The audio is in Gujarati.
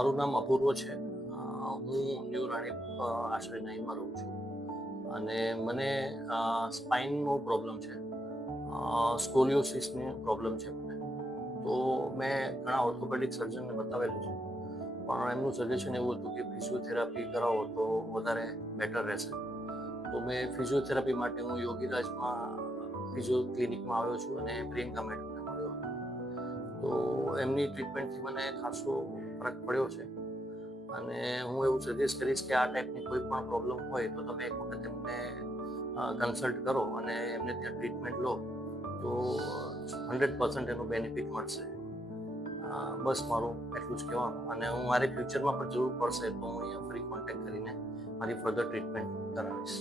મારું નામ અપૂર્વ છે. હું ન્યૂ રાણીપ આશ્રય 9માં રહું છું અને મને સ્પાઇનનો પ્રોબ્લેમ છે, સ્કોલિયોસિસની પ્રોબ્લેમ છે મને. તો મેં ઘણા ઓર્થોપેડિક સર્જનને બતાવેલું છે, પણ એમનું સજેશન એવું હતું કે ફિઝિયોથેરાપી કરાવો તો વધારે બેટર રહેશે. તો મેં ફિઝિયોથેરાપી માટે હું યોગીરાજમાં ફિઝિયો ક્લિનિકમાં આવ્યો છું અને પ્રિયંકા મેડમને મળ્યો. તો એમની ટ્રીટમેન્ટથી મને ખાસો ફરક પડ્યો છે અને હું એવું સજેસ્ટ કરીશ કે આ ટાઈપની કોઈ પણ પ્રોબ્લેમ હોય તો તમે એક વખત એમને કન્સલ્ટ કરો અને એમને ત્યાં ટ્રીટમેન્ટ લો તો 100% એનો બેનિફિટ મળશે. બસ મારું એટલું જ કહેવાનું, અને હું મારી ફ્યુચરમાં પણ જરૂર પડશે તો હું અહીંયા ફરી કોન્ટેક્ટ કરીને મારી ફર્ધર ટ્રીટમેન્ટ કરાવીશ.